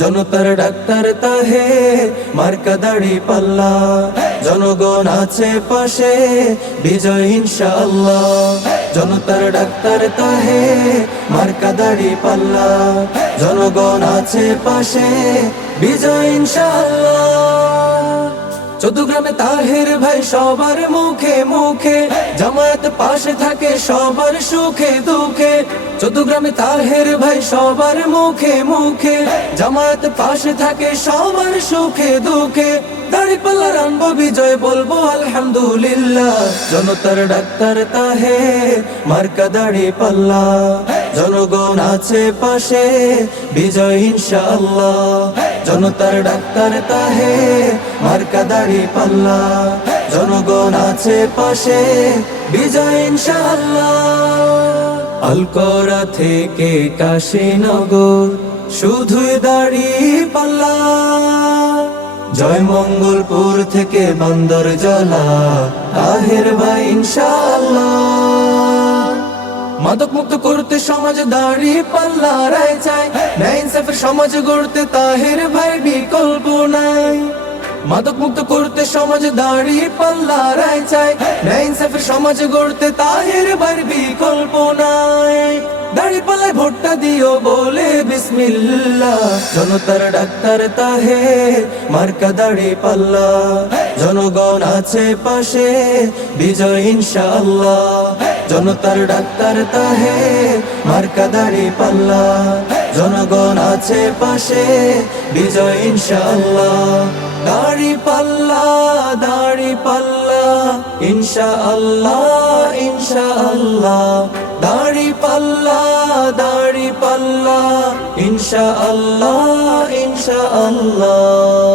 জনতার ডাক্তার তাহের, মার্কা দাড়ি পাল্লা, জনগণ আছে পাশে, বিজয় ইনশাআল্লাহ। জনতার ডাক্তার তাহের, মার্কা দাড়ি পাল্লা, জনগণ আছে পাশে, বিজয় ইনশাআল্লাহ। চৌদ্দগ্রামে তাহের ভাই সবার মুখে মুখে, জামায়াত পাশে থাকে সবার সুখে দুঃখে। চৌদ্দগ্রামে তাহের ভাই সবার মুখে মুখে, জামায়াত পাশে থাকে সবার সুখে দুঃখে। দাড়িপাল্লার আনবো বিজয়, বলবো আলহামদুলিল্লাহ। জনতার ডাক্তার তাহের, মার্কা দাড়ি পাল্লা, জনগণ আছে পাশে, বিজয় ইনশাআল্লাহ। জনতার ডাক্তার তাহের, মার্কা দাড়ি পাল্লা, জনগণ আছে পাশে, বিজয় ইনশাআল্লাহ। আলকোরা থেকে কাশীনগর, শুধুই দাড়ি পাল্লা, জয় মঙ্গলপুর থেকে বান্দর জলা, তাহের ভাই ইনশাআল্লাহ। মাদক মুক্ত করতে সমাজ দাড়ি পাল্লা রায় চাই, ন্যায় ইনসাফের সমাজ গড়তে তাহের ভাই বিকল্প নাই। মাদক মুক্ত করতে সমাজ দাড়ি পাল্লা রায় চাই, ন্যায় ইনসাফের সমাজ গড়তে তাহের ভাই বিকল্প নাই। দাড়ি পাল্লায় ভোটটা দিও বলে বিসমিল্লাহ। জনতার ডাক্তার তাহের, মার্কা দাড়ি পাল্লা, জনগণ আছে পাশে, বিজয় ইনশাআল্লাহ। জনতার ডাক্তার তাহের, মার্কা দাড়ি পাল্লা, জনগণ আছে পাশে, বিজয় ইনশাআল্লাহ। দাড়ি পাল্লা, দাড়ি পাল্লা, ইনশাআল্লাহ ইনশাআল্লাহ। দাড়ি পাল্লা, দাড়ি পাল্লা, ইনশাআল্লাহ ইনশাআল্লাহ।